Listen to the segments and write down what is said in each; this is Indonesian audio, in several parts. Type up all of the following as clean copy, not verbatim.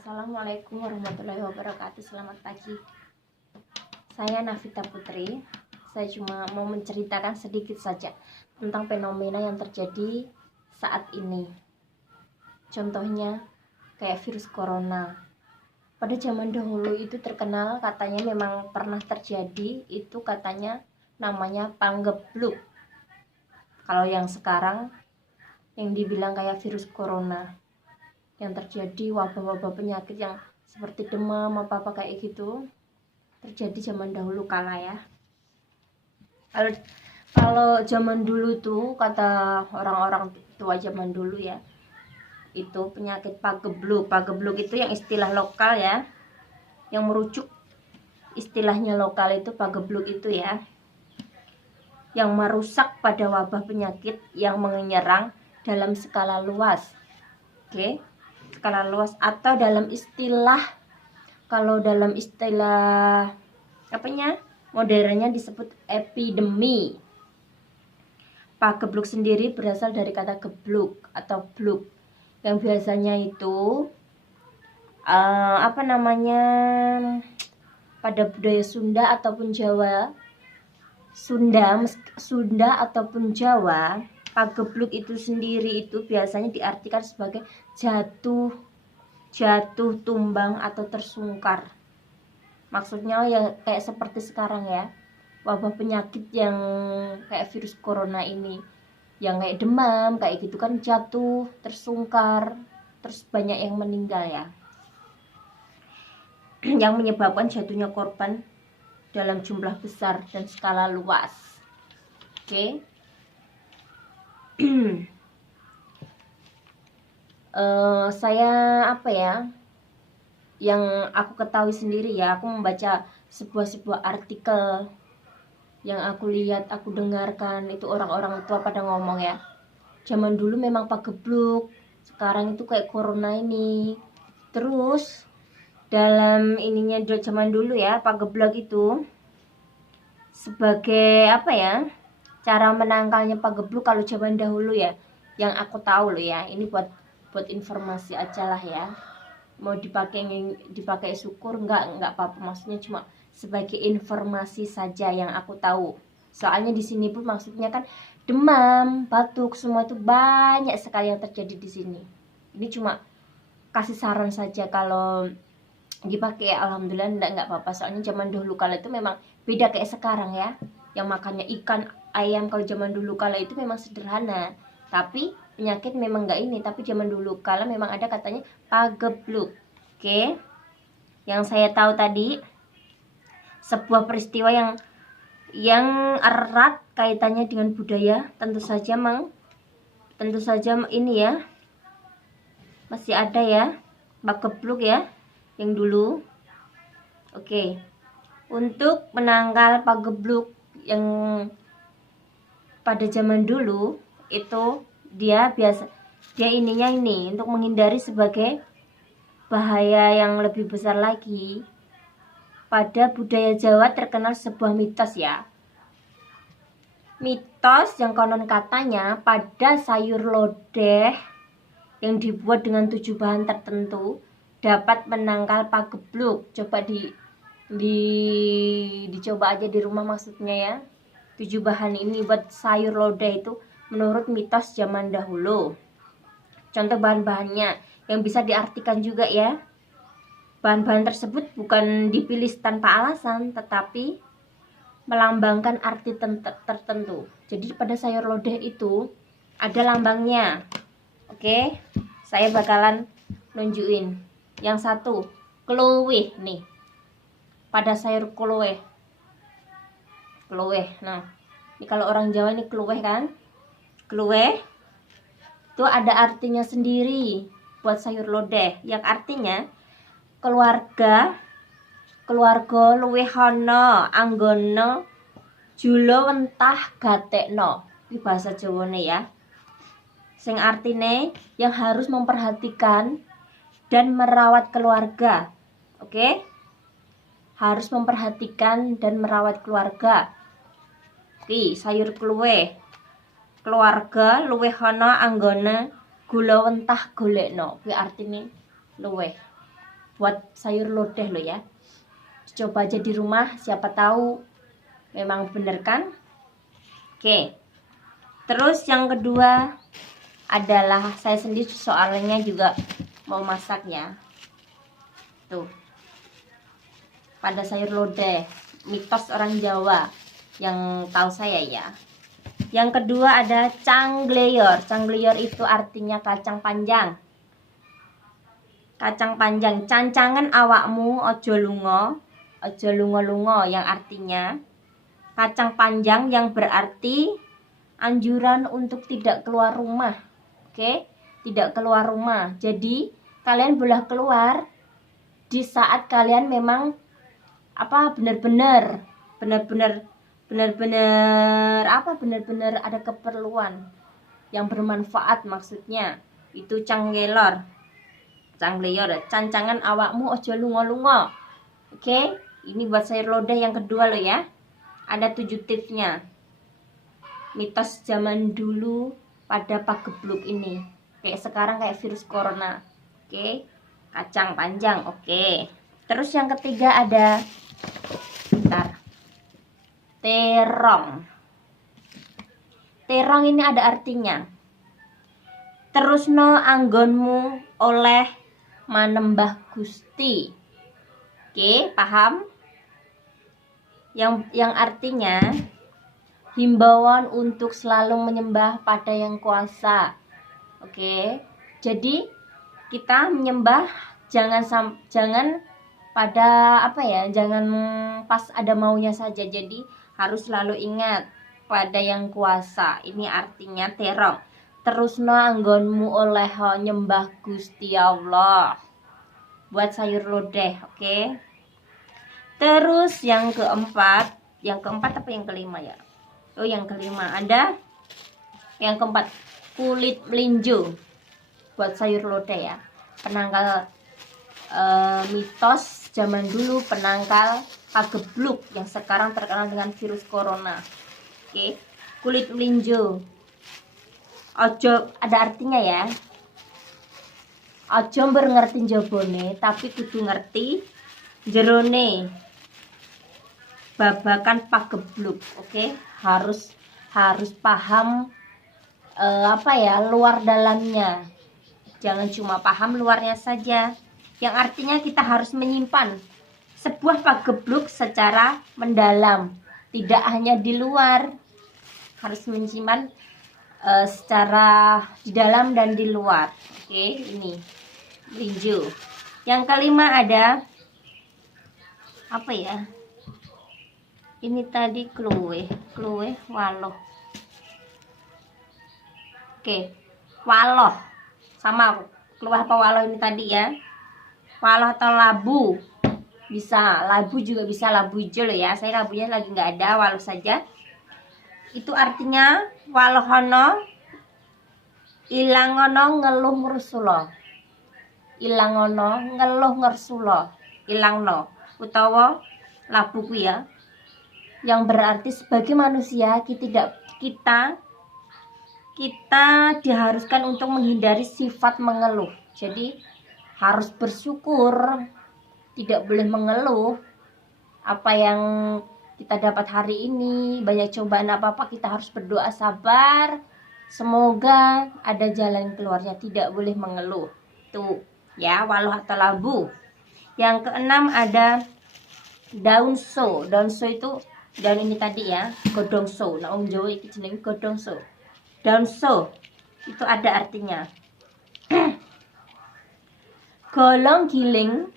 Assalamualaikum warahmatullahi wabarakatuh. Selamat pagi. Saya Navita Putri. Saya cuma mau menceritakan sedikit saja tentang fenomena yang terjadi saat ini. Contohnya kayak virus corona. Pada zaman dahulu itu terkenal, katanya memang pernah terjadi, itu katanya namanya panggebluk. Kalau yang sekarang yang dibilang kayak virus corona, yang terjadi wabah-wabah penyakit yang seperti demam apa-apa kayak gitu, terjadi zaman dahulu kala ya. Kalau zaman dulu tuh, kata orang-orang tua zaman dulu ya, itu penyakit pagebluk. Pagebluk itu yang istilah lokal ya, yang merujuk istilahnya lokal itu pagebluk itu ya, yang merusak pada wabah penyakit yang menyerang dalam skala luas. Oke, skala luas, atau dalam istilah, kalau dalam istilah apanya modernnya disebut epidemi. Pagebluk sendiri berasal dari kata gebluk atau bluk, yang biasanya itu pada budaya Sunda ataupun Jawa, Sunda ataupun Jawa, pagebluk itu sendiri itu biasanya diartikan sebagai jatuh, tumbang atau tersungkar. Maksudnya ya kayak seperti sekarang ya, wabah penyakit yang kayak virus corona ini, yang kayak demam kayak gitu kan, jatuh, tersungkar, terus banyak yang meninggal ya, yang menyebabkan jatuhnya korban dalam jumlah besar dan skala luas. Oke. Saya yang aku ketahui sendiri ya, aku membaca sebuah artikel yang aku lihat, aku dengarkan, itu orang-orang tua pada ngomong ya, zaman dulu memang pagebluk, sekarang itu kayak corona ini. Terus dalam ininya zaman dulu ya, pagebluk itu sebagai cara menangkalnya pagebluk kalau zaman dahulu ya, yang aku tahu loh ya, ini buat informasi aja lah ya, mau dipakai syukur enggak apa-apa, maksudnya cuma sebagai informasi saja yang aku tahu. Soalnya di sini pun maksudnya kan demam, batuk, semua itu banyak sekali yang terjadi di sini. Ini cuma kasih saran saja, kalau dipakai alhamdulillah enggak apa-apa. Soalnya zaman dahulu kala itu memang beda kayak sekarang ya, yang makannya ikan, ayam. Kalau zaman dulu kala itu memang sederhana, tapi penyakit memang enggak ini, tapi zaman dulu kala memang ada katanya pagebluk. Oke. Yang saya tahu tadi sebuah peristiwa yang erat kaitannya dengan budaya, tentu saja ini ya, masih ada ya pagebluk ya yang dulu. Oke. Untuk menangkal pagebluk yang pada zaman dulu itu, dia ininya ini untuk menghindari sebagai bahaya yang lebih besar lagi. Pada budaya Jawa terkenal sebuah mitos ya, mitos yang konon katanya pada sayur lodeh yang dibuat dengan 7 bahan tertentu dapat menangkal pagebluk. Coba dicoba aja di rumah, maksudnya ya, 7 bahan ini buat sayur lodeh itu menurut mitos zaman dahulu. Contoh bahan-bahannya yang bisa diartikan juga ya, bahan-bahan tersebut bukan dipilih tanpa alasan, tetapi melambangkan arti tertentu. Jadi pada sayur lodeh itu ada lambangnya. Oke, saya bakalan nunjukin. Yang satu, kluwih nih. Pada sayur kluwih. Nah, ini kalau orang Jawa ini kluwih kan? Kluwih itu ada artinya sendiri buat sayur lodeh, yang artinya keluarga luwih ana anggana jula wentah gatekno. Ini bahasa Jawane ya, sing artine yang harus memperhatikan dan merawat keluarga. Oke? Harus memperhatikan dan merawat keluarga. Oke, sayur kluwih. Keluarga luwih ana anggana gula wentah golekno. Kuwi artine luwih. buat sayur lodeh loh ya. Coba aja di rumah, siapa tahu memang bener kan. Oke, terus yang kedua adalah saya sendiri soalnya juga mau masaknya tuh, pada sayur lodeh, mitos orang Jawa yang tahu saya ya. Yang kedua ada cangleyor. Cangleyor itu artinya kacang panjang. Kacang panjang, cancangan awakmu ojo lungo yang artinya kacang panjang, yang berarti anjuran untuk tidak keluar rumah. Oke, tidak keluar rumah. Jadi kalian boleh keluar di saat kalian memang benar-benar ada keperluan yang bermanfaat, maksudnya itu cangleyor, cancangan awakmu ojo lungo. Oke, ini buat sayur lodeh yang kedua loh ya. Ada 7 tipsnya, mitos zaman dulu pada pagebluk ini, kayak sekarang kayak virus corona. Oke, kacang panjang. Oke, terus yang ketiga ada terong. Terong ini ada artinya terusno anggonmu oleh manembah Gusti. Oke, paham? Yang artinya himbauan untuk selalu menyembah pada yang kuasa. Oke, jadi kita menyembah jangan pada jangan pas ada maunya saja. Jadi harus selalu ingat pada yang kuasa. Ini artinya terong. Terusno anggonmu oleh nyembah Gusti Allah. Buat sayur lodeh, oke. Terus yang keempat apa yang kelima ya? Oh, yang kelima ada yang keempat, kulit melinjo. Buat sayur lodeh ya. Penangkal mitos zaman dulu, penangkal pagebluk yang sekarang terkenal dengan virus corona. Oke, kulit melinjo. Ojo ada artinya ya. Ojo ngerti jabone, tapi kudu ngerti jerone. Babakan pagebluk, oke? Harus paham luar dalamnya. Jangan cuma paham luarnya saja. Yang artinya kita harus menyimpan sebuah pagebluk secara mendalam, tidak hanya di luar, harus menyimpan secara di dalam dan di luar. Oke, ini hijau. Yang kelima ada apa ya? Ini tadi kluwe waloh. Oke, waloh sama kluwe apa waloh ini tadi ya? Waloh atau labu, bisa labu juga bisa, labu hijau loh ya. Saya labunya lagi nggak ada, waloh saja. Itu artinya walohono ilangono ngeluh ngersulo, ilangono ngeluh ngersulo, ilangno utawa labu ku ya, yang berarti sebagai manusia kita diharuskan untuk menghindari sifat mengeluh. Jadi harus bersyukur, tidak boleh mengeluh. Apa yang kita dapat hari ini, banyak cobaan apa-apa, kita harus berdoa sabar, semoga ada jalan keluarnya, tidak boleh mengeluh. Tuh ya, waloh atau labu. Yang keenam ada daun so. Daun so itu daun ini tadi ya, godong so. Nah, Jawa iki jenenge godong so. Daun so itu ada artinya golong giling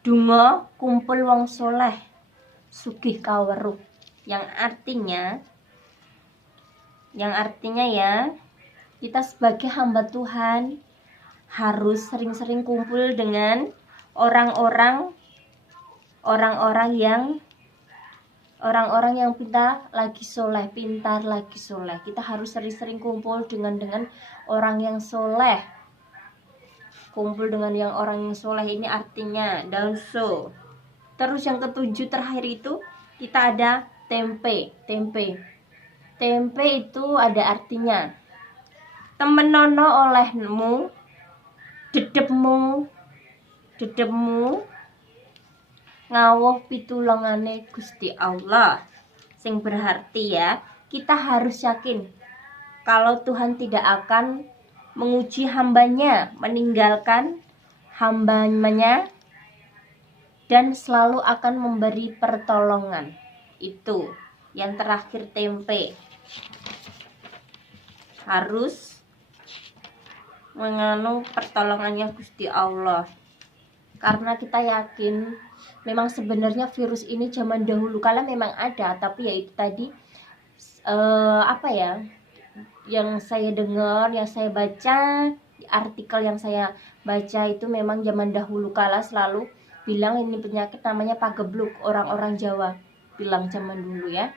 dungo kumpul wong soleh sugih kaweruh, yang artinya ya, kita sebagai hamba Tuhan harus sering-sering kumpul dengan orang-orang yang pintar lagi soleh. Kita harus sering-sering kumpul dengan orang yang soleh. Kumpul dengan orang yang soleh ini artinya daun so. Terus yang ketujuh terakhir itu kita ada tempe. Tempe itu ada artinya temenono olehmu, dedepmu dedemmu ngawuh pitulungane Gusti Allah. Sing berarti ya, kita harus yakin kalau Tuhan tidak akan menguji hambanya, meninggalkan hambanya, dan selalu akan memberi pertolongan. Itu yang terakhir, tempe harus menganu pertolongannya Gusti Allah, karena kita yakin memang sebenarnya virus ini zaman dahulu kala memang ada, tapi ya itu tadi apa ya, yang saya dengar, yang saya baca di artikel yang saya baca itu memang zaman dahulu kala selalu bilang ini penyakit namanya pagebluk, orang-orang Jawa bilang zaman dulu ya.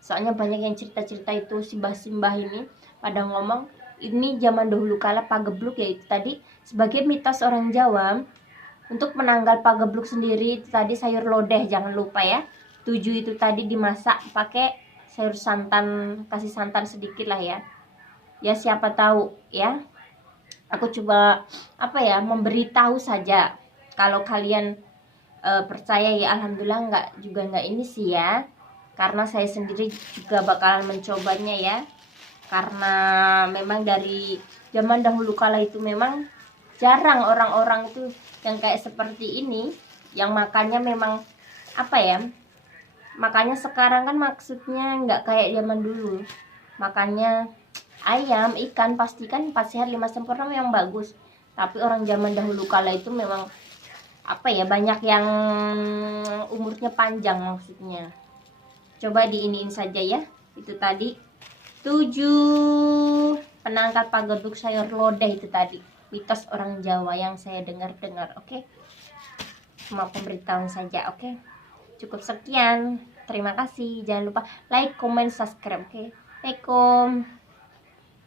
Soalnya banyak yang cerita-cerita itu, simbah-simbah ini pada ngomong ini zaman dahulu kala pagebluk, yaitu tadi sebagai mitos orang Jawa. Untuk menanggal pagebluk sendiri itu tadi sayur lodeh, jangan lupa ya. 7 itu tadi dimasak pakai sayur santan, kasih santan sedikit lah ya. Ya siapa tahu ya. Aku coba apa ya, memberitahu saja. Kalau kalian percaya ya alhamdulillah, nggak ini sih ya. Karena saya sendiri juga bakalan mencobanya ya. Karena memang dari zaman dahulu kala itu memang jarang orang-orang itu yang kayak seperti ini, yang makannya memang apa ya, makanya sekarang kan maksudnya nggak kayak zaman dulu, makannya ayam, ikan, pastikan 4 sehat 5 sempurna yang bagus. Tapi orang zaman dahulu kala itu memang apa ya, banyak yang umurnya panjang maksudnya. Coba diiniin saja ya, itu tadi 7 penangkal pagebluk sayur lodeh itu tadi, mitos orang Jawa yang saya dengar-dengar. Oke, cuma pemberitahuan saja. Oke, cukup sekian, terima kasih, jangan lupa like, comment, subscribe. Oke, Assalamualaikum.